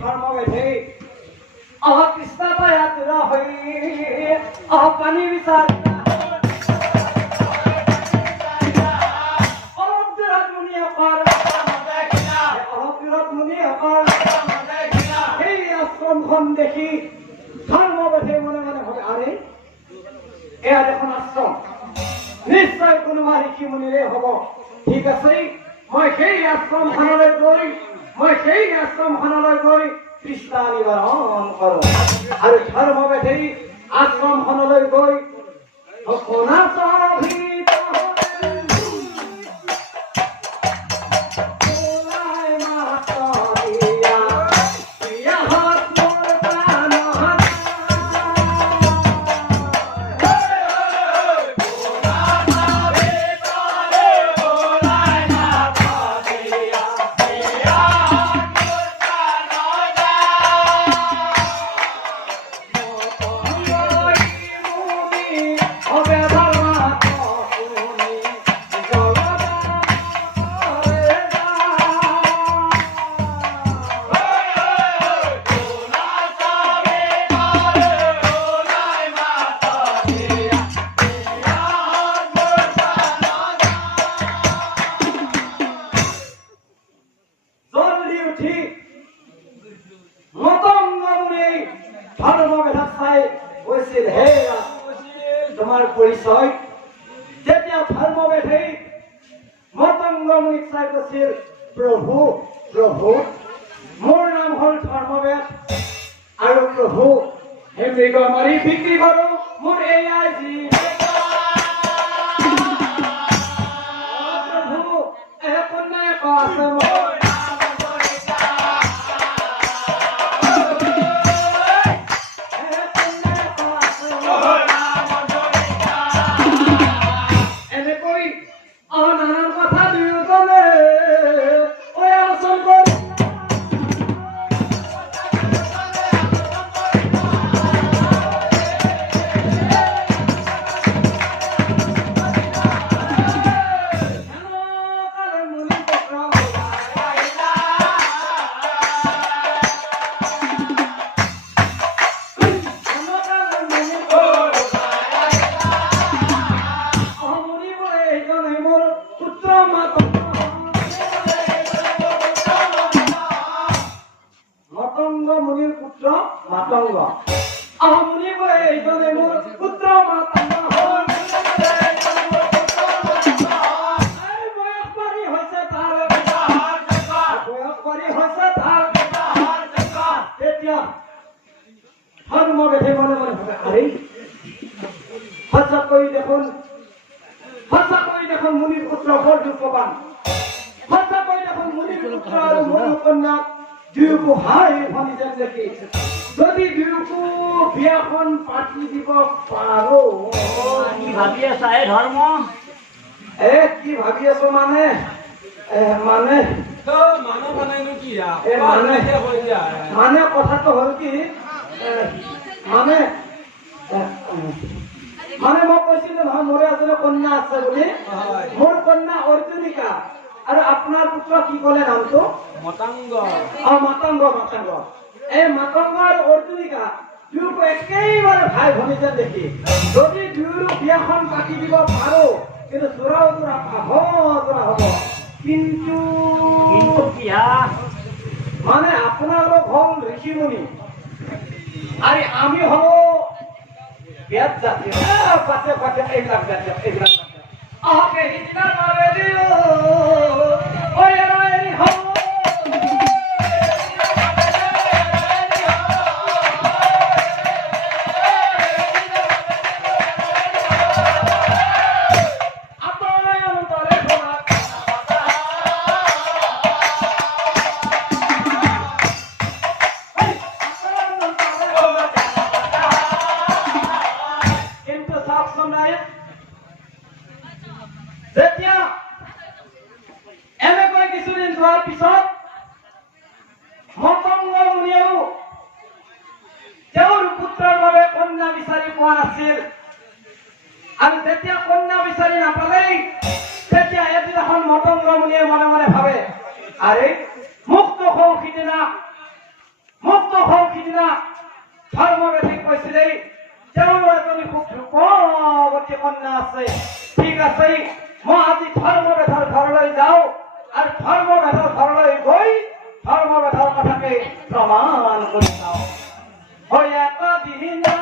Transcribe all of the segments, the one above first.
ধৰ্মবেধে কৃষ্ণ পায়াতুৰা হৈ পানী বিচাৰ দেখি ধৰ্মবেধে মনে মনে ভাবে আৰে এয়া দেখোন আশ্ৰম নিশ্চয় কোনোবা ঋষি মুনিৰে হব ঠিক আছে মই সেই আশ্ৰমখনলৈ গৈ তৃষ্ণা নিবাৰণ কৰোঁ আৰু ধৰ্মবেধে আশ্ৰমখনলৈ গৈ তোমাৰ পৰিচয় যেতিয়া ধৰ্মবেধে মতংগ মুনিক চাই কৈছিল প্ৰভু মোৰ নাম হল ধৰ্মবেদ আৰু প্ৰভু হে মৃগ মাৰি বিক্ৰী কৰো মোৰ এয়াই প্ৰভু কন্যা আছে মাতংগ মুনি বোলে এইজনে মোৰ পুত্ৰ মাতংগ বয়স পাৰি হৈছে তাৰ তেতিয়া ধৰ্মবেধে মনে মনে ভাবে আৰে সঁচাকৈ দেখোন মুনিৰ পুত্ৰ বৰ দুৰ্গৱান সঁচাকৈ দেখোন মুনিৰ পুত্ৰ আৰু মুনিৰ কন্যা দুয়োকো হাই ভনী যেন দেখি যদি দুয়োকো বিয়াখন পাতি দিব পাৰো কি ভাবি আছা ধৰ্ম কি ভাবি আছো মানে কথাটো হল কি মানে মই কৈছিলো নহয় মোৰে এজনী কন্যা আছে বুলি মোৰ কন্যা অৰ্জুনিকা আৰু আপোনাৰ পুত্ৰ কি কলে নামটো মতাংগ এই মাতংগ আৰু অৰ্জুনিকা দুয়োকো একেবাৰে ভাই ভনী যেন দেখি যদি দুয়োৰো বিয়াখন পাতি দিব পাৰো কিন্তু চোৰাও চোৰা পাহৰা হব কিন্তু মানে আপোনালোক হল ঋষি মুনি আৰু আমি হব বেদ জাতীয় পাতে এইবিলাক জাতীয় আহকে সিদিনাৰ বাবে দিও আৰু যেতিয়া কন্যা বিচাৰি নাপালেই তেতিয়া এদিনাখন মতংগ মুনিয়ে মনে মনে ভাবে আৰে মুক্ত হওঁ সিদিনা মুক্ত হওঁ সিদিনা ধৰ্মবেদে কৈছিলে তেওঁৰ এজনী খুব ৰূপৱতী কন্যা আছে। ঠিক আছে, মই আজি ধৰ্মবেদৰ ঘৰলৈ যাওঁ আৰু ধৰ্মবেদৰ ঘৰলৈ গৈ ধৰ্মবেদৰ কথাকে প্ৰমাণ কৰি চাওঁ। হৈ এটা দিনা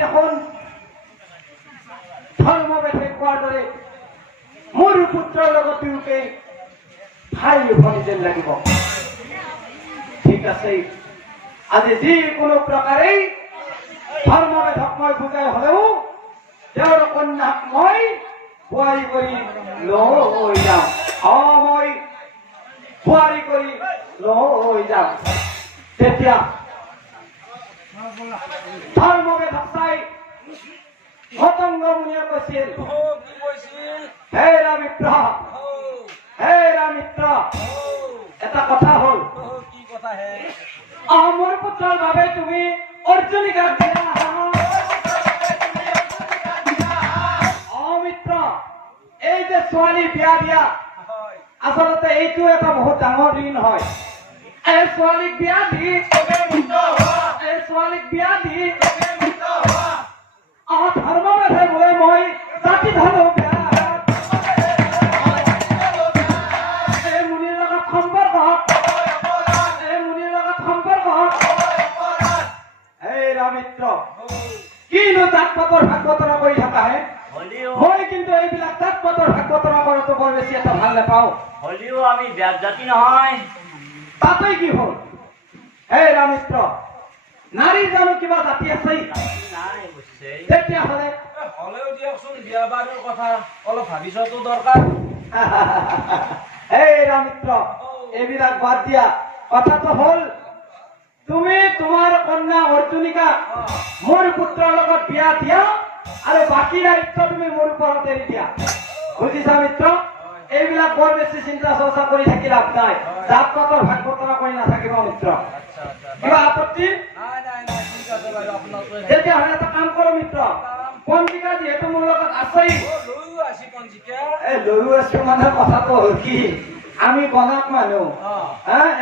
দেখোন ধৰ্মবেদে কোৱাৰ দৰে মোৰ পুত্ৰৰ লগত দুয়োকে ভাই ভনী যেন লাগিব। ঠিক আছে, আজি যিকোনো প্ৰকাৰেই ধৰ্মবেদক মই বুজাই হলেও তেওঁৰ কন্যাক মই বোৱাৰী কৰি লৈ যাম। মই বোৱাৰী কৰি লৈ যাম। তেতিয়া ধৰ্মবেদক চাই মতংগ মুনিয়ে কৈছিল, হে ৰামিত্ৰ, হে ৰামিত্ৰ, এটা কথা হ'ল, মোৰ পুত্ৰৰ বাবে তুমি অৰ্জুনিকাক দিয়া। মিত্ৰ, এই যে ছোৱালী বিয়া দিয়া, আচলতে এইটো এটা বহুত ডাঙৰ ঋণ হয়। এই ছোৱালীক বিয়া দি ধৰ্মবেদে বোলে মই জাতি ধৰ্ম বিয়া এই মুনিৰ লগত সম্পৰ্ক এই ৰামিত্ৰ, কিনো জাত পাতৰ ভাগ বতৰা কৰি থকা হে? মই কিন্তু এইবিলাক জাত পাতৰ ভাগ বতৰা কৰাটো বৰ বেছি এটা ভাল নাপাওঁ। হলিও আমি ব্যাস জাতি নহয়। তাতে কি হ'ল? হে ৰামিত্ৰ, নাৰী জানো কিবা জাতি আছে? তেতিয়াহ'লে হলেও দিয়কচোন, বিয়া বাৰুৰ কথা অলপ ভাবি চোৱাটো দৰকাৰ। এই ৰামিত্ৰ, এইবিলাক বাদ দিয়া। কথাটো হ'ল, তুমি তোমাৰ কন্যা অৰ্জুনিকা মোৰ পুত্ৰৰ লগত বিয়া দিয়া আৰু বাকী দায়িত্ব তুমি মোৰ ওপৰত এৰি দিয়া। বুজিছা মিত্ৰ? এইবিলাক বৰ বেছি চিন্তা চৰ্চা কৰি থাকি লাভ নাই। জাত পাতৰ ভাগ বতৰা কৰি নাথাকিব মিত্ৰ। কিবা আপত্তি? তেতিয়াহ'লে এটা কাম কৰো মিত্ৰ, পঞ্জিকা যিহেতু মোৰ লগত আছেই, লৈও আছো মানে কথাটো হ'ল কি, আমি বনাক মানুহ,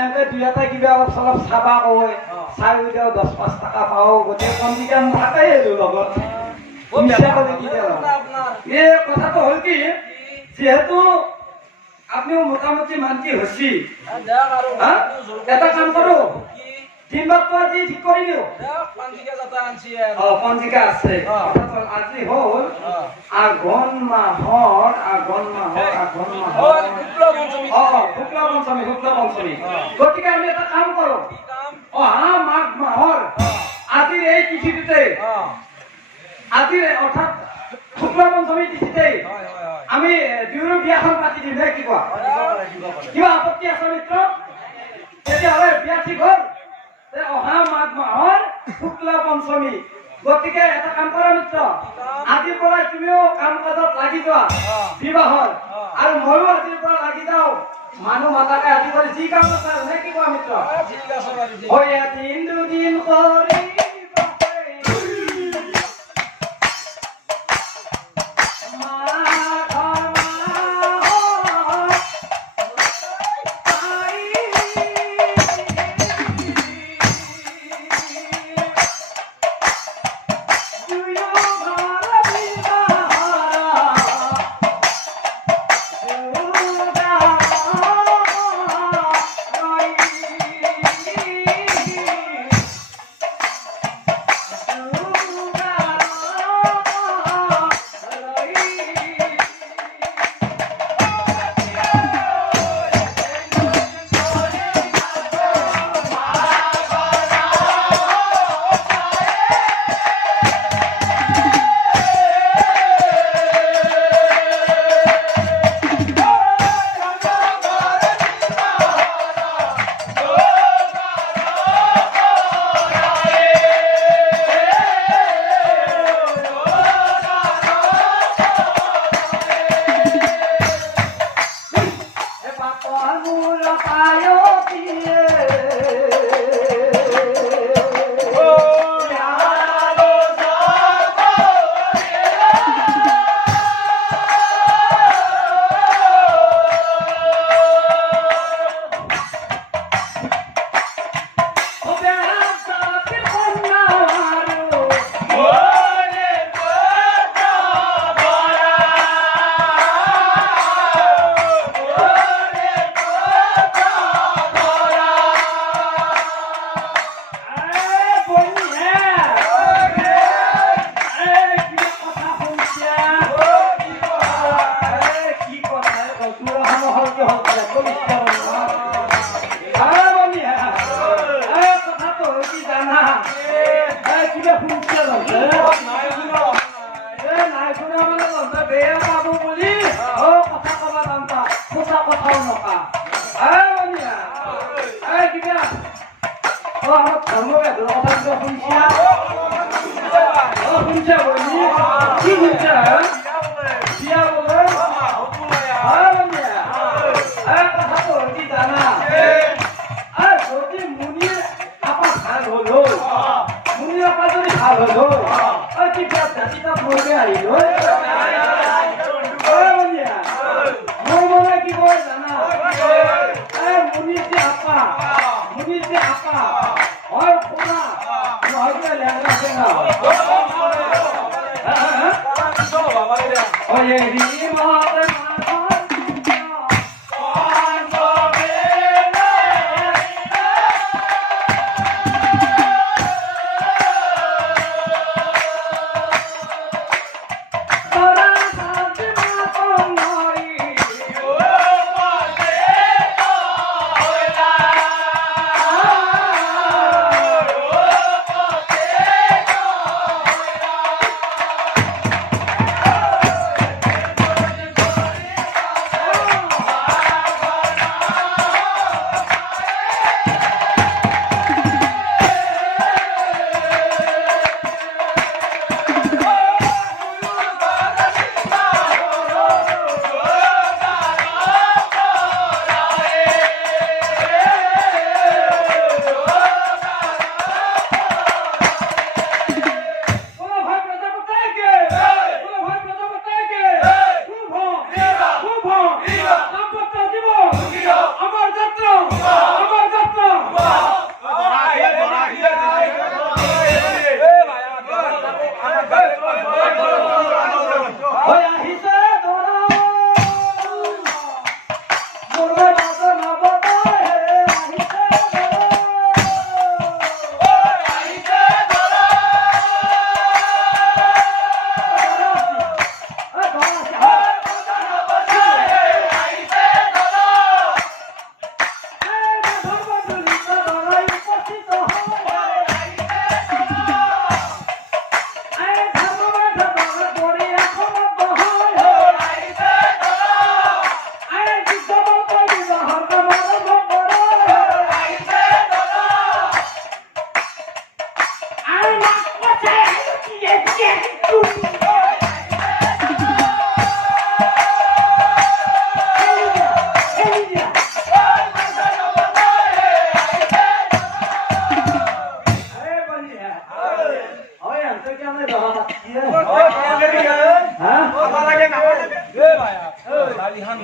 এনেকে দুই এটা কিবা অলপ চলপ চাবা কয়, চাই উলিয়াও 10-5 টকা পাওঁ, গোটেই পঞ্জিকা নাথাকেই লগত। এই কথাটো হ'ল কি, যিহেতু আপুনিও মোটামুটি মান্তি হৈছি, এটা কাম কৰো, দিনবাৰটো আজি ঠিক কৰিলো পাঞ্জিকা যাতা আনছি পঞ্জিকা আছে অৰ্থাৎ আজি হ'ল আঘোণ মাহৰ শুক্ল পঞ্চমী গতিকে আমি এটা কাম কৰো অহা মাঘ মাহৰ আজিৰ এই তিথিটোতে আজিৰ অৰ্থাৎ শুক্ল পঞ্চমী তিথিতে আমি দুয়ো বিয়াখন পাতি দিম নে কি কোৱা কিবা আপত্তি আছে মিত্ৰ তেতিয়াহ'লে বিয়া ঠিক হ'ল অহা মাঘ মাহৰ শুক্ল পঞ্চমী গতিকে এটা কাম কৰা মিত্ৰ আজিৰ পৰা তুমিও কাম কাজত লাগি যোৱা বিবাহৰ আৰু ময়ো আজিৰ পৰা লাগি যাওঁ মানুহ মাতাকে আজি কৰি যি কাম আছে নে কি কোৱা মিত্ৰ হয় এদিন দুদিন কৰি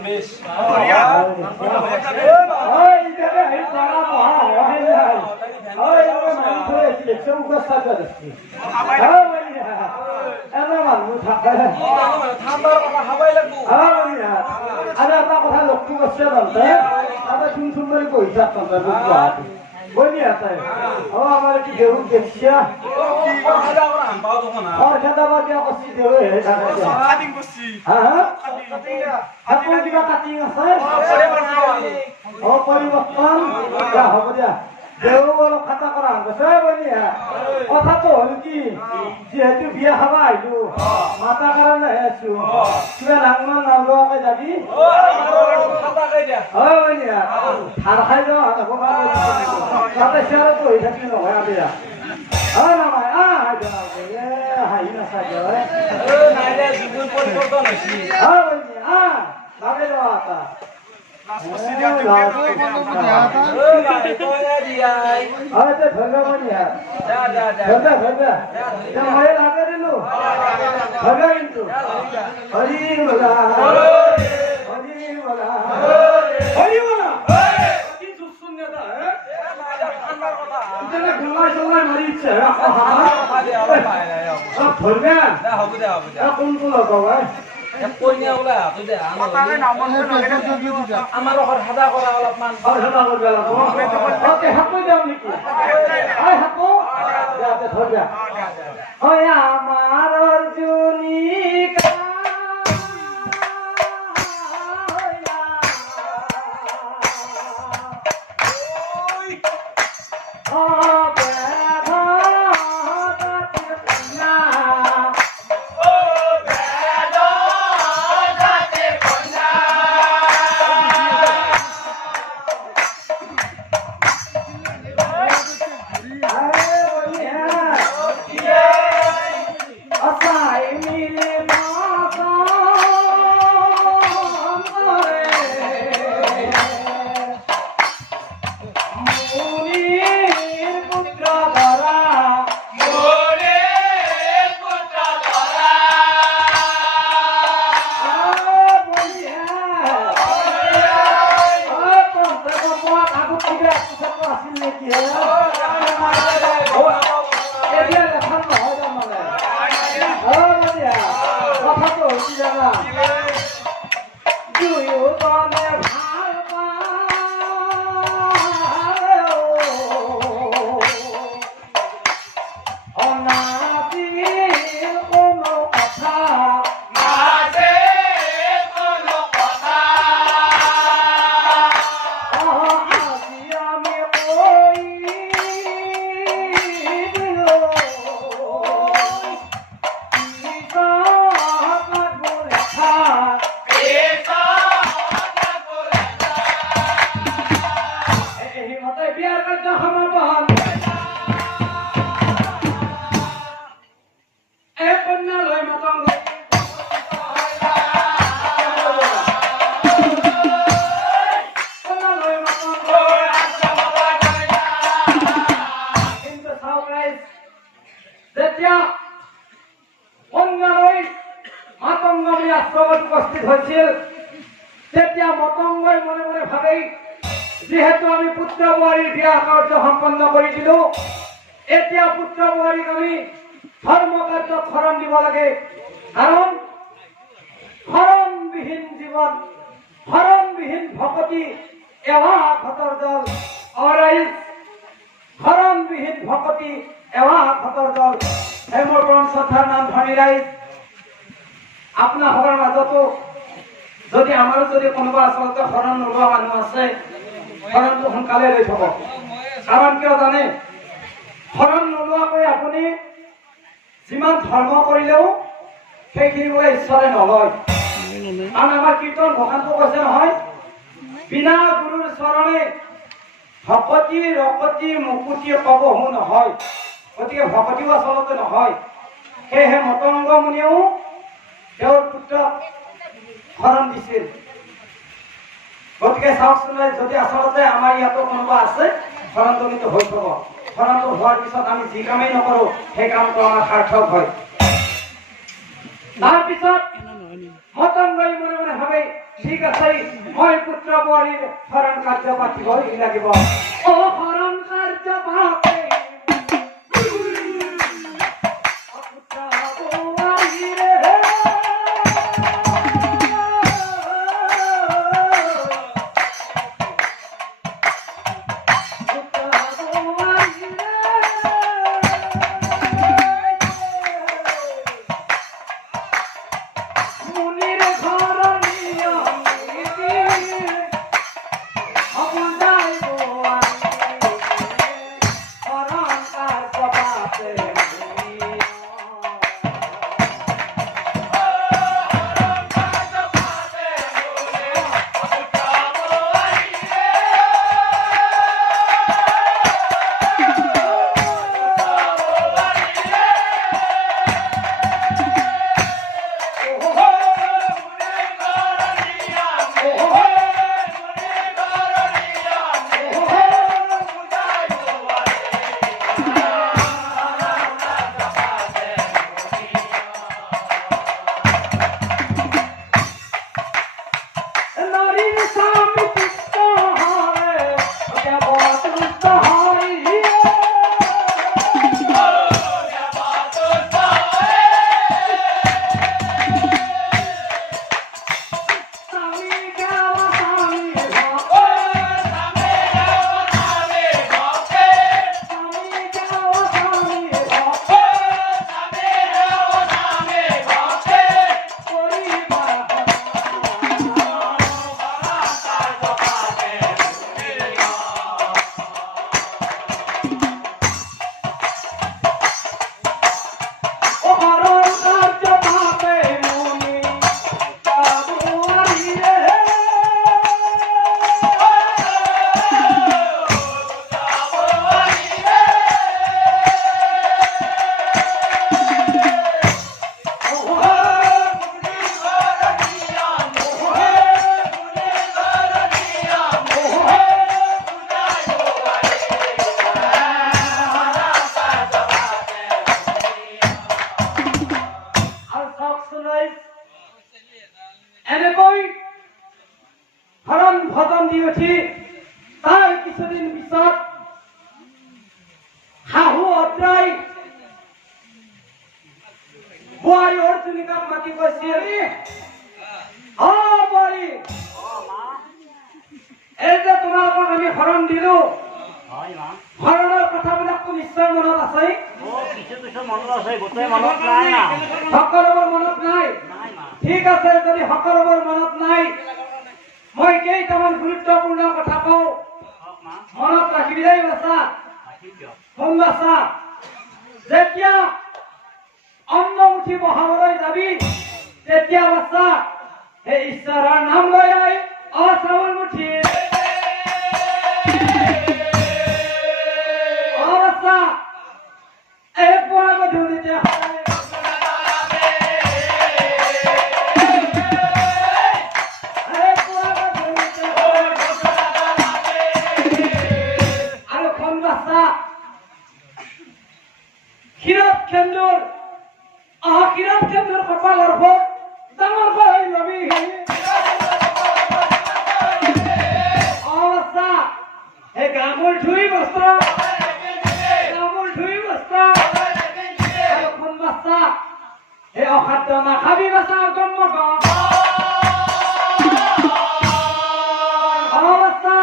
বেশ ওই দেবে এই পাড়া মহা হয় নাই ওই মানুষ হয়ে গেছে মুখস্থ করছি এনে মানুষ থাকে ঠান্ডার কথা খাবাই লাগবো আরে এটা কথা লক্ষ্য করছে বলতে তাতে শুন শুন করে কইছা তন্ত্র বলি আছে ও আমার কি দেউ দেখছিয়া और खाता बात क्या बस्ती दे रे কাটিং করছি हां हां कोन दिगा काटिंग আছে ও পরিবর্তন যা হবে যা দেউ বল খাতা করা আছে বলি কথা তো হল কি যেহেতু বিয়া খাবা আইলো মাথা কারণে আছো তুই রাংমান নাম লওয়া যাবি খাতা কই দিয়া ও বলি আর খাই দাও আর বাবা সাথে শেয়ার কই থাকি না হয় আবিয়া না ভাই হাই দাও হাই না সাজে নাইলে জীবন পরিবর্তন হইছি লাগে দাও আতা আরে ভগবান यार हमारे लागे रे लो भगवान तो हरि बोला हरि बोला हरि बोला की सुनने दा है इतना गंगा गंगा मरी छे सब भर गया कौन को लगावा আমার ওখানে সাদা করা অলপমান और हटा कर गया ओके हको जाओ निकी हाय हको जाते धर जा ओए আমার অর্জুনী কা ও বেধা না যেহেতু আমি পুত্র বোৱাৰীৰ বিয়া কাৰ্য সম্পন্ন কৰি দিলো এতিয়া পুত্ৰ বোৱাৰীক আমি ধৰ্ম কাৰ্যত শৰণ দিব লাগে কাৰণ শৰণবিহীন জীৱন শৰণবিহীন ভকতি এৱা ঘটৰ দল অৰাইজ শৰণবিহীন ভকতি এৱা ঘটৰ দল হেমৰ পৰম শ্ৰদ্ধাৰ নাম ধনী ৰাইজ আপোনালোকৰ মাজতো যদি আমাৰো যদি কোনোবা আচলতে শৰণ নোলোৱা মানুহ আছে শৰণটো সোনকালে লৈ থব কাৰণ কিয় জানে শৰণ নোলোৱাকৈ আপুনি যিমান ধৰ্ম কৰিলেও সেইখিনি বোলে ঈশ্বৰে নলয় কাৰণ আমাৰ কীৰ্তন ভগৱানটো কৈছে নহয় বিনা গুৰুৰ চৰণে ভকতি ৰকতি মুকুতি কবহো নহয় গতিকে ভকতিও আচলতে নহয় সেয়েহে মতংগ মুনিয়েও তেওঁৰ পুত্ৰক শৰণ দিছিল গতিকে চাওকচোন যদি আচলতে আমাৰ ইয়াতো কোনোবা আছে শৰণটো কিন্তু হৈ থব শৰণটো হোৱাৰ পিছত আমি যি কামেই নকৰো সেই কামটো আমাৰ সাৰ্থক হয় তাৰপিছত মতংগই মনে মনে ভাবে ঠিক আছে মই পুত্ৰ বোৱাৰীৰ হৰণ কাৰ্য পাতিবই লাগিব অ হৰণ কাৰ্য পাতে এনেকৈ হৰণ ভজন দি উঠি তাৰ কিছুদিন পিছত শাহু অদ্ৰাই বোৱাৰী অৰ্জুনিকাক মাতি কৈছিল অ বোৱাৰী এই যে তোমালোকক আমি হৰণ দিলো হয় মা হৰণৰ কথাবিলাকতো নিশ্চয় মনত আছে কিছু মনত আছে গোটেই মনত নাই না সকলোবোৰ মনত নাই নাই মা ঠিক আছে যদি সকলোবোৰ মনত নাই মই কেইটামান গুৰুত্বপূৰ্ণ কথা কওঁ হওক মা মনত ৰাখিবি দেই বাচ্চা ৰাখিম দিয়ক শুন বাচ্চা যেতিয়া অন্ন মুঠি বহাবলৈ যাবি তেতিয়া বাচ্চা সেই ঈশ্বৰৰ নাম লৈ আই চাউল মুঠি বাচ্চা এই পুৱা গধূলিতে ক্ষীৰত কেন্দুৰ কপালৰ ভোট ডাঙৰ হৈ লবি সেই গামোৰ ধুই বস্ত্ৰ বাচ্চা সেই অখাদ্য নাখাবি বাচ্চা জন্ম বাচ্চা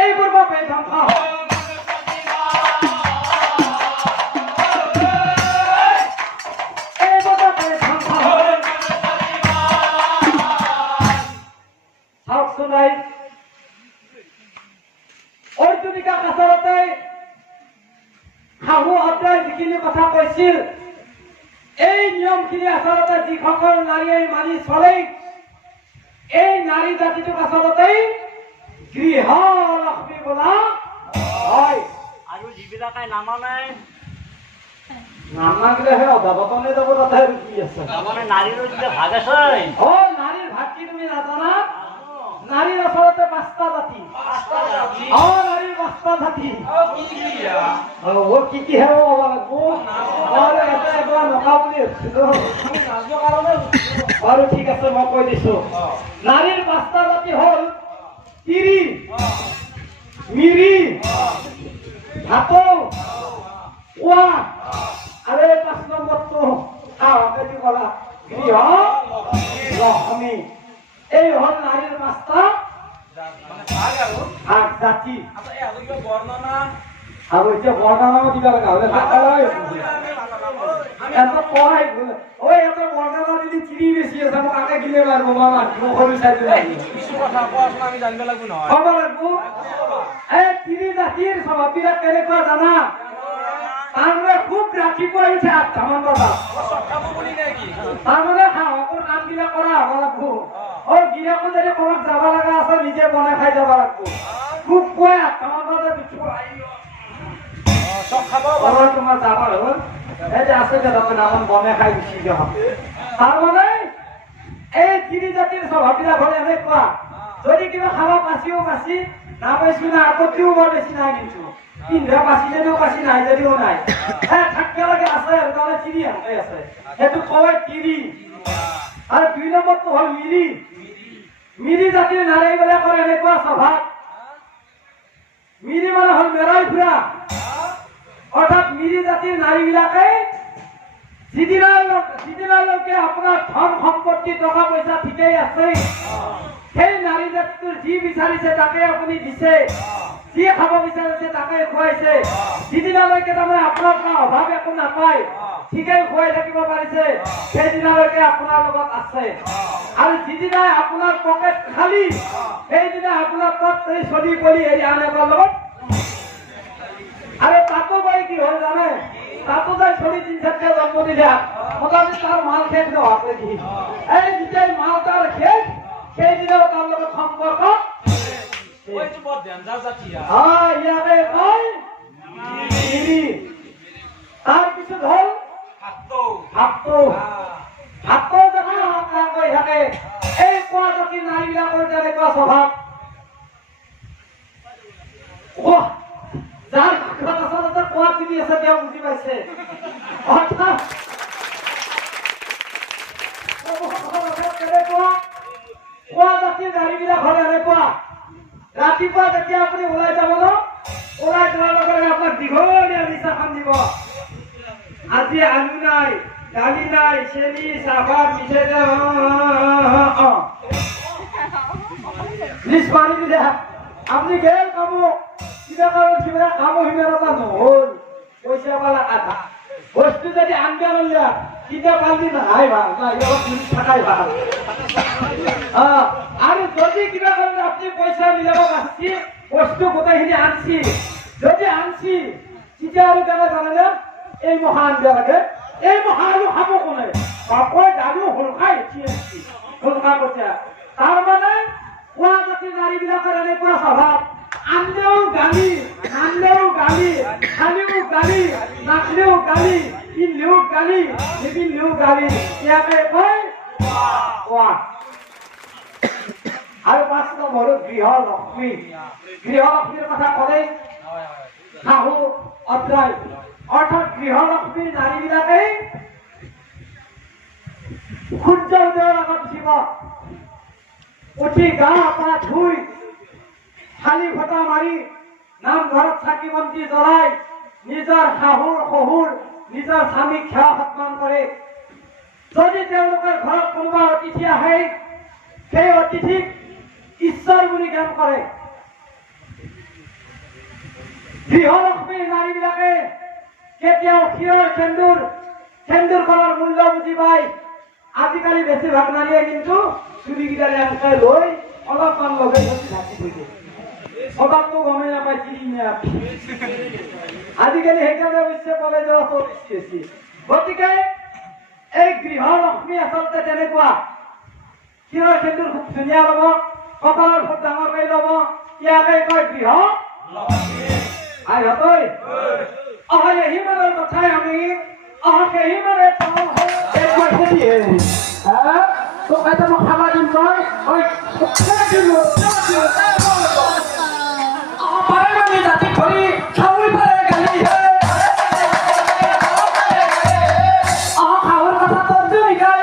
এইবোৰ বাবে ধ্বংস অৰ্জুনিকাক আচলতে শাহু অদ্ৰাই যিখিনি কথা কৈছিল এই নিয়মখিনি আচলতে যিসকল নাৰীয়ে মানি চলে এই নাৰী জাতিটোক আচলতে গৃহলক্ষ্মী বোলা হয় আৰু যিবিলাকে নামানে নামানিলেহে অভাৱতনে যাব তাতে আৰু কি আছে তাৰমানে নাৰীৰো যেতিয়া ভাগ আছে অ নাৰীৰ ভাগ কি তুমি নাজানা নাৰীৰ আসলে পাঁচটা জাতি নাৰীৰ পাঁচটা জাতি ও কি কি হে লাগবো নকা বুলি বাৰু ঠিক আছে মই কৈ দিছো নাৰীৰ 5টা জাতি হ'ল তিৰি মিৰি ভাটৌ কোৱা আৰু এই 5 নম্বৰটো সাহসে দি ক'লা গৃহ লক্ষ্মী এই হ'ল নাৰীৰ 5টা ভাগ জাতি আৰু এতিয়া বৰ্ণনাও দিবা লগা হ'লে এটা কয় ঐ এটা বৰ্ণনা দিলি চিৰি বেছি আছে মোক আগে গিলে মাৰিব মামা সৰু চাইজৰ ক'ব লাগিব এই তিৰি জাতিৰ স্বভাৱবিলাক কেনেকুৱা জানা তাৰমানে খুব ৰাতিপুৱা উঠে 8টামান বজাত তাৰমানে সাহসৰ কামবিলাক কৰা হ'ব লাগিব গিৰিয়েকো যদি ক'ৰবাত যাব লগা আছে নিজে বনাই খাই যাব লাগিব খুব পুৱাই 8টামান বজাত তোমাৰ যাবাৰ হ'ল এই যে আছে যে তাৰমানে বনাই খাই গুচি যোৱা তাৰমানে এই তিৰি জাতিৰ স্বভাৱবিলাক হ'ল এনেকুৱা যদি কিবা খাব পাচিও পাচি নাপাইছো না আপত্তিও বৰ বেছি নাই কিন্তু পিন্ধা পাচি যদিও পাচি নাই যদিও নাই থাকিব লাগে আছে আৰু তাৰমানে তিৰি হাতে আছে সেইটো কয় তিৰি আৰু 2 নম্বৰটো হ'ল মিৰি মিৰি জাতিৰ নাৰীবিলাকৰ এনেকুৱা স্বভাৱ মিৰি মানে হ'ল মেৰাই ফুৰা অৰ্থাৎ মিৰি জাতিৰ নাৰীবিলাকে যিদিনালৈকে আপোনাৰ ধন সম্পত্তি টকা পইচা ঠিকেই আছে সেই নাৰী জাতিটোৰ যি বিচাৰিছে তাকে আপুনি দিছে যি খাব বিচাৰিছে তাকে খুৱাইছে যিদিনালৈকে তাৰমানে আপোনাৰ পৰা অভাৱ একো নাপায় ঠিকেই খুৱাই থাকিব পাৰিছে সেইদিনালৈকে আপোনাৰ লগত আছে আৰু যিদিনাই আপোনাৰ পকেট খালী সেইদিনা আপোনাৰ তাত চলি পলি এৰি আন এবাৰ লগত আরে তাতো ভাই কি হয় জানে তাতো যাই ছড়ি 3-4টা জন্ম দিলে মোটামুটি তার মাল শেষ দেওয়া আপনি কি এই যেটাই মাল তার শেষ সেই দিনেও তার লগত সম্পর্ক ইয়াকে কয় মিৰি তাৰ পিছত হল ভাটৌ যখন কৈ থাকে এই কোৱা জাতিৰ নাৰীবিলাকৰ যেনেকুৱা স্বভাৱ যাৰ আচলতে কোৱা তিনি আছে তেওঁ বুজি পাইছে অৰ্থাৎ কোৱা জাতিৰ নাৰীবিলাক হ'ল এনেকুৱা ৰাতিপুৱা যেতিয়া আপুনি ওলাই যাব ন ওলাই যোৱাৰ লগে লগে আপোনাক দীঘলীয়া লিষ্টাখন দিব আজি আলু নাই দালি নাই চেনি চাহপাত মিঠাই লিষ্ট মাৰি দিলে আপুনি গেল কামক কিবা কাম সিমানতা নহল পইচা পালা আধা বস্তু যদি আনবে নলিয়া কিবা পালি নাহাই ভাল থাকাই ভাল আৰু যদি কিবা কাৰণে আপুনি পইচা মিলাব পাৰছি বস্তু গোটেইখিনি আনছি যদি আনছি তেতিয়া আৰু কেনে জানেনে এই মহা আনবা লাগে এই মহা আৰু খাব কোনে বাপই দালু হলখাই হলখা কঠীয়া তাৰমানে কোৱা জাতিৰ নাৰীবিলাকৰ এনেকুৱা স্বভাৱ আনলেও গালি নানলেও গালি খালেও গালি নাচলেও গালি কিনলেও গালি নিপিনলেও গালি ইয়াকে কয় কোৱা আৰু 5 নম্বৰ গৃহলক্ষ্মী গৃহলক্ষ্মীৰ কথা ক'লে শাহু অত্ৰাই অৰ্থাৎ গৃহলক্ষ্মীৰ নাৰীবিলাকে সূৰ্য উদয়ৰ আগত উঠিব উঠি গা পা ধুই খালি ফটা মাৰি নামঘৰত চাকি বন্তি জ্বলাই নিজৰ শাহুৰ শহুৰ নিজৰ স্বামীক সেৱা সন্মান কৰে যদি তেওঁলোকৰ ঘৰত কোনোবা অতিথি আহে সেই অতিথিক ঈশ্বৰ বুলি জ্ঞান কৰে গৃহলক্ষ্মীৰ নাৰীবিলাকে কেতিয়াও ক্ষীৰৰ সেন্দুৰখনৰ মূল্য বুজি পায় আজিকালি বেছিভাগ নাৰীয়ে কিন্তু চুলিকেইডালে এনেকৈ লৈ অলপমান লগাই ঢাকি থৈ দিয়ে অবাকটো গমেই নাপায় চিনি নাপায় আজিকালি সেইকাৰণে অৱশ্যে কলেজৰ বেছি গতিকে এই গৃহলক্ষ্মী আচলতে তেনেকুৱা ক্ষীৰৰ সেন্দুৰ খুব ধুনীয়া ল'ব কপালৰ খুব ডাঙৰ কৰি ল'ব ইয়াকে কয় গৃহলক্ষ্মী আইহঁতৈ এহি মানৰ কথাই আমি এহি মানে তোক এটা মই খাবা দিম তই পাৰে মানে জাতি ধৰি খাৱৈ পাৰে গালি খাৱৰ কথা তোৰ শিকাই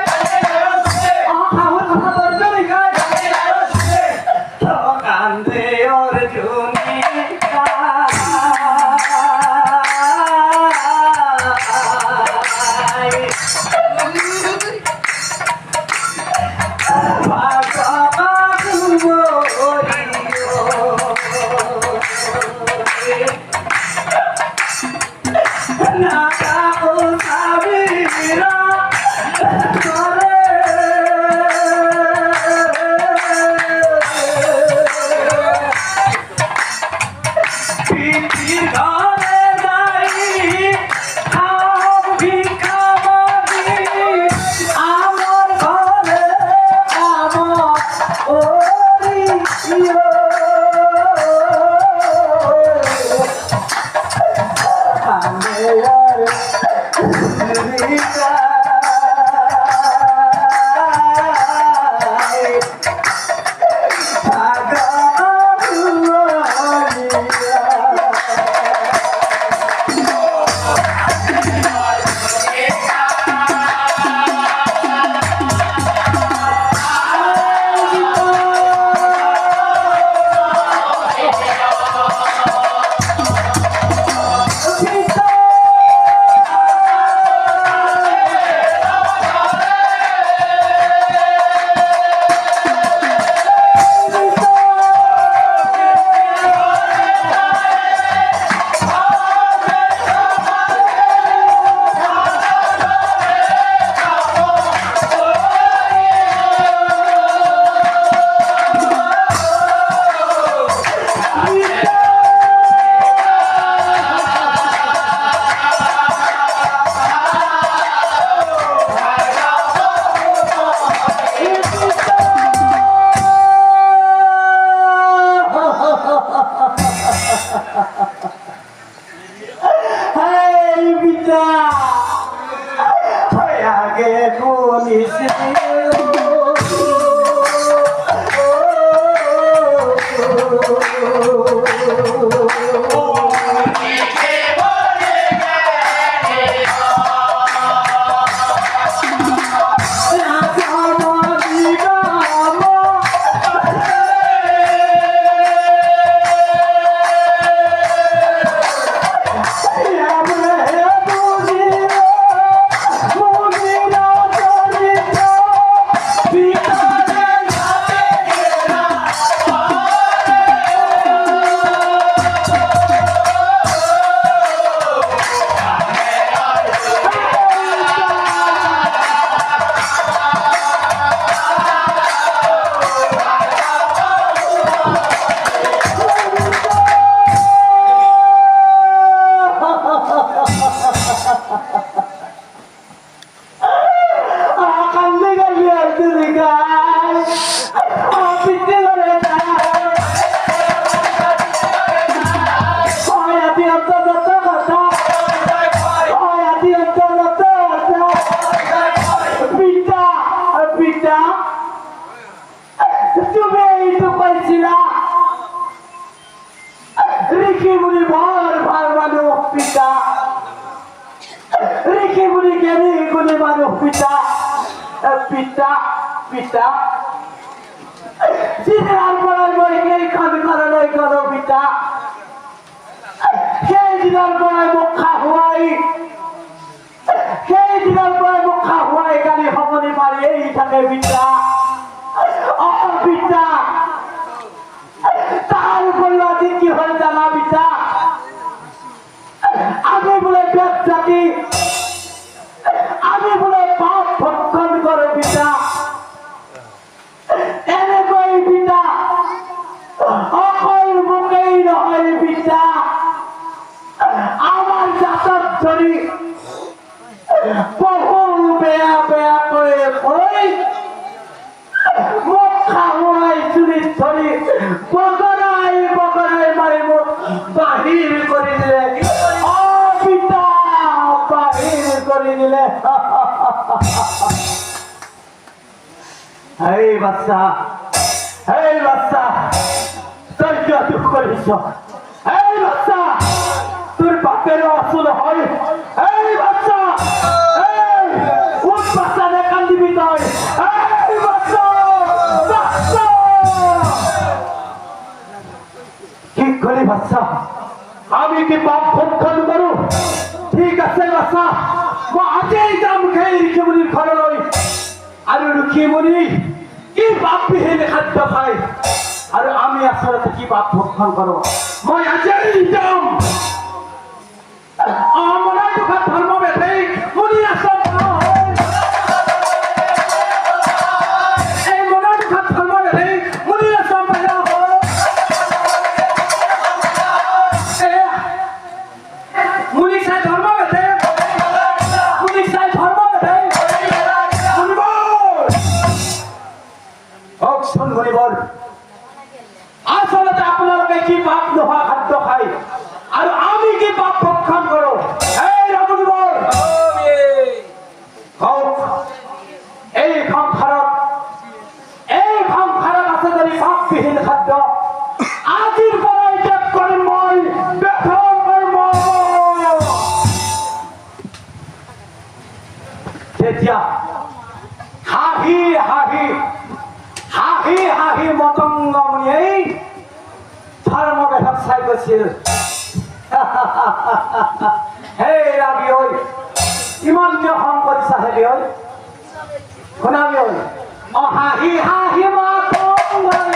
আমি কি পাপ ভক্ষণ করু? ঠিক আছে বাচ্চা, আজই দাম খেয়ে ঋষিমুনির ঘরে নই। আর ঋষিমুনি কি পাপ বিহীন খাদ্য খায়, আর আমি আসলে কি পাপ ভক্ষণ করো? মই আজই যাম। আমার দুঃখের ধর্ম বেঁধে মুনি আসন আসলে আপনারা কি পাপ নোহা খাদ্য খাই, আর আমি কি পাপ ভক্ষণ করো? এই রাবণী বল, এই সংসাৰত আছে যদি পাপবিহীন খাদ্য, আজিৰ পৰাই ত্যাগ কৰিম মই বেথৰ কৰ্ম। তেতিয়া হাঁহি হাঁহি হাঁহি হাঁহি মতংগ মুনিয়ে ধৰ্মবেদক চাই গৈছিল, হে ৰাবি ঐ, ইমান কিয় খং কৰিছা? হেৰি ঐ শুনাবি ঐ, হাঁহি হাঁহি মতংগই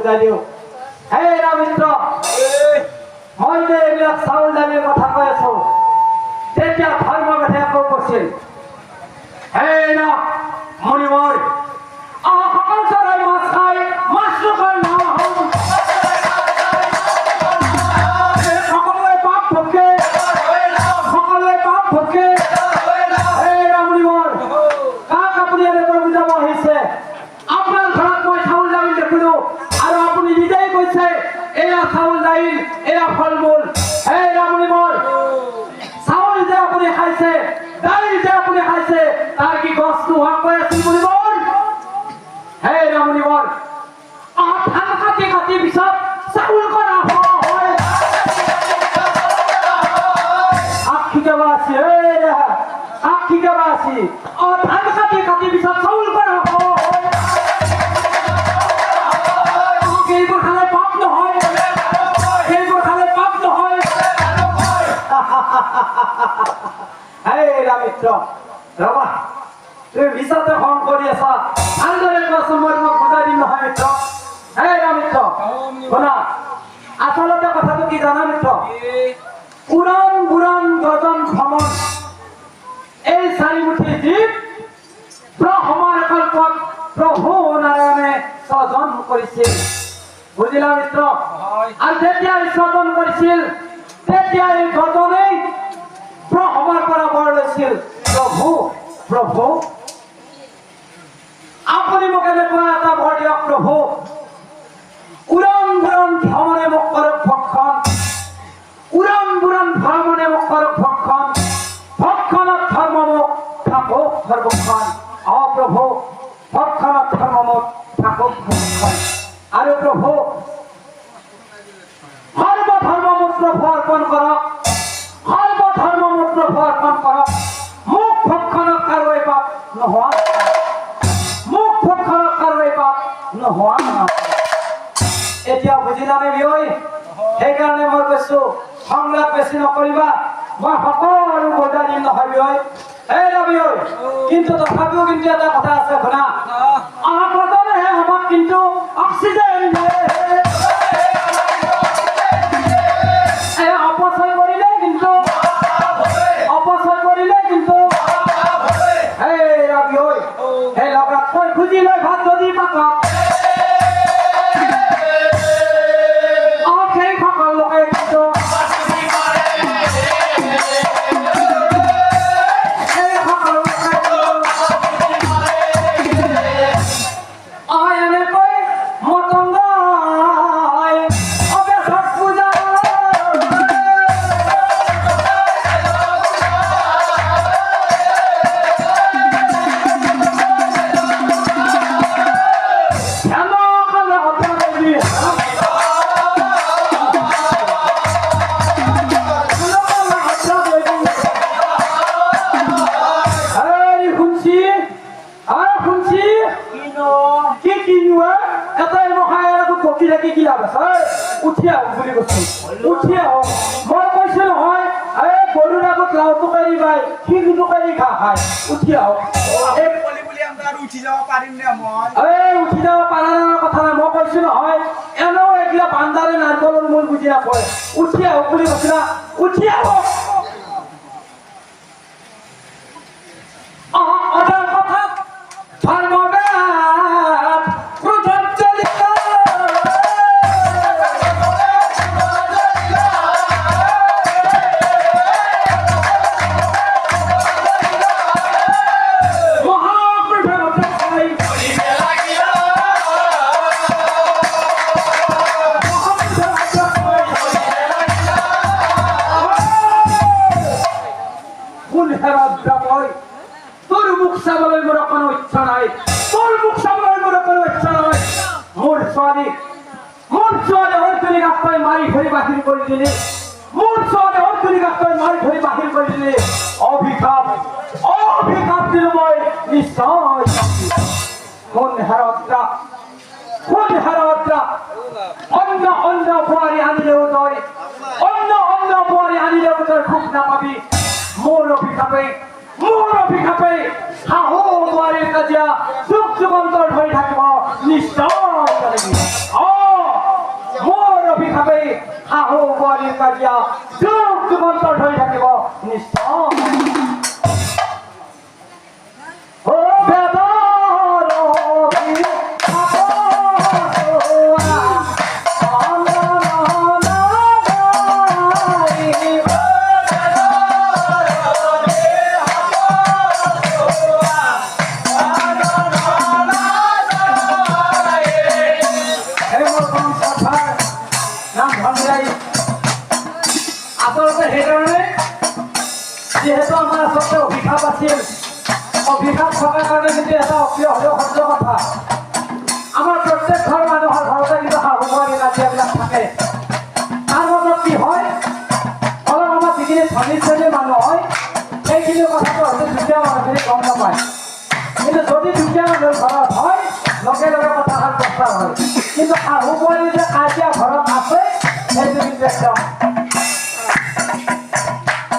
বুজাই দিওঁ হে ৰামিত্ৰ মই যে এইবিলাক চাউল দালিৰ কথা কৈ আছো তেতিয়া ধৰ্মবেদে আকৌ কৈছিল হে না মণিবৰ সকলো চৰাই মাছ খাই মাছ নোখোৱাৰ নাম হল সকলোৱে পাপ ভোগে সকলোৱে পাপ ভোগে হে ৰামণিবৰ কাক আপুনি এনেকৈ বুজাব আহিছে আপোনাৰ ঘৰত মই চাউল দাইল দেখিলো আৰু আপুনি নিজেই কৈছে এয়া চাউল দাইল এয়া ফল মূল হে ৰামণিবৰ চাউল যে আপুনি খাইছে দাইল যে আপুনি খাইছে তাৰ কি গছ নোহোৱাকৈ আছিল মণিবৰ হে ৰামণিবৰ ধান কাটি কাটি পিছত চাউল কৰা হয় সাক্ষী কেবা আছি সাক্ষী কেবা আছি ধান কাটি কাটি পিছত চাউল কৰা হয় সেইবোৰ খালে পাপ নহয় সেইবোৰ খালে পাপ নহয় হে ৰামিত্ৰ ৰবা তুমি মিছাতে খং কৰি আছা ভালদৰে কোৱাচোন মই তোমাক বুজাই দিম নহয় মিত্ৰ হে ৰামিত্ৰ শুনা আচলতে কথাটো কি জানা মিত্ৰ উৰণ বুৰণ গজন ভ্ৰমণ এই চাৰিমুঠি জীৱ ব্ৰহ্মাৰ কল্পত প্ৰভু নাৰায়ণে স্বজন কৰিছিল বুজিলা মিত্ৰ আৰু যেতিয়া স্বজন কৰিছিল তেতিয়া এই গজনেই ব্ৰহ্মাৰ পৰা বৰ লৈছিল প্ৰভু প্ৰভু আপুনি মোক এনেকুৱা এটা বৰ দিয়ক প্ৰভু উৰণ বুৰণ ভ্ৰমণে মোক কৰক ভক্ষণ উৰণ বুৰণ ভ্ৰমণে মোক কৰক ভক্ষণ ভক্ষণত ধৰ্ম মোক থাকক সৰ্বক্ষণ প্ৰভু ভক্ষণত ধৰ্ম মোক থাকক সৰ্বক্ষণ আৰু প্ৰভু সৰ্বধৰ্ম মোক প্ৰভু অৰ্পণ কৰক সৰ্বধৰ্ম মোক প্ৰভু অৰ্পণ কৰক মোক ভক্ষণত কাৰোৱে পাপ নোহোৱা মোক ভক্ষণত কাৰোৱে পাপ নোহোৱা এতিয়া বুজিলানে বিয়ৈ সেইকাৰণে মই কৈছো সংলাপ বেছি নকৰিবা মই সকলো বুজাই দিম নহয় বিয়ৈ এই বিয়ৈ কিন্তু তথাপিও কিন্তু এটা কথা আছে শুনা গজনেহে আমাক কিন্তু অক্সিজেন অপচয় কৰিলে কিন্তু সেই লগত থৈ খুজি লৈ ভাত যদি পাতক সেই সকল লোকে কিন্তু এনেকৈ মতংগ অবেশত পূজা উঠি আহক বুলি কৈছো উঠি আহক মই কৈছো নহয় এই গৰুৰ আগত লাও টুকাৰি বাই শিঙি টুকাৰি ঘাঁহ খাই উঠি আহক উঠি যাব পাৰা কথা নাই মই কৈছো নহয় এনেও এইগিলা বান্দাৰে নাৰিকলৰ মূল বুজি নাপায় উঠি আহক বুলি কৈছো না উঠি আহক অদাৰ কথা ধৰ্মবেদ তোৰ মুখ চাবলৈ মোৰ কোনো ইচ্ছা নাই তোৰ মুখ চাবলৈ মোৰ কোনো ইচ্ছা নাই মোৰ ছোৱালী হৰতুলি গাছটাই মাৰি ধৰি বাহিৰ কৰি দিলি মোৰ ছোৱালী হৰতুলি গাছটাই মাৰি ধৰি বাহিৰ কৰি দিলি অভিশাপ দিলো মই নিশ্চয় কোন হেৰদ্ৰা অন্য বোৱাৰী আনিলেও তই খুব নাপাবি মোৰ অভিশাপে শাহু বোৱাৰীৰ কাজিয়া যুগ যুগান্তৰ হৈ থাকিব নিশ্চয় শাহু বোৱাৰীৰ কাজিয়া যুগ যুগান্তৰ ধৰি থাকিব নিশ্চয়। আচলতে সেইকাৰণে যিহেতু আমাৰ আচলতে অভিশাপ আছিল, অভিশাপ থকাৰ কাৰণে কিন্তু এটা অপ্ৰিয় হ'লেও সত্য কথা, আমাৰ প্ৰত্যেক ঘৰ মানুহৰ ঘৰতে কিন্তু শাহু বোৱাৰী কাজিয়াবিলাক থাকে। তাৰ মাজত কি হয়, অলপ আমাৰ যিখিনি ধনী শ্ৰেণীৰ মানুহ হয় সেইখিনি কথাটো হয়তো দুখীয়া মানুহখিনি গম নাপায়, কিন্তু যদি দুখীয়া মানুহৰ ঘৰত হয় লগে লগে কথাষাৰ প্ৰচাৰ হয়। কিন্তু শাহু বোৱাৰী যে কাজিয়া ঘৰত আছে সেইটো কিন্তু একদম।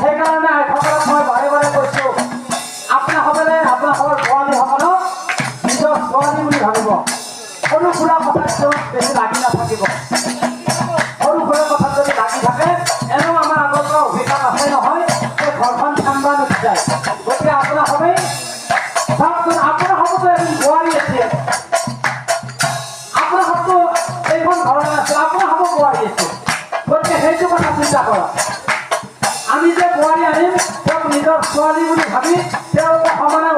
সেইকাৰণে আইসকলক মই বাৰে বাৰে কৈছো, আপোনাসকলে আপোনালোকৰ ছোৱালীসকলক নিজৰ ছোৱালী বুলি ভাবিব। সৰু সুৰা কথাত তেওঁ বেছি লাগি নাথাকিব। সৰু সুৰা কথাত যদি লাগি থাকে এনেও আমাৰ আগৰ পৰা অভিশাপ আছে নহয়, সেই ঘৰখন ঠাণ্ডা নুঠি যায়। গতিকে আপোনাসকলেই চাওকচোন, আপোনাসকলো এদিন বোৱাৰী আছিল, আপোনাসকলো এইখন ঘৰত আছিল, আপোনাসকলো বোৱাৰী আছিল। গতিকে সেইটো কথা চিন্তা কৰক। আমি যে বোৱাৰী আনিম তেওঁক নিজৰ ছোৱালী বুলি ভাবি তেওঁক সমানে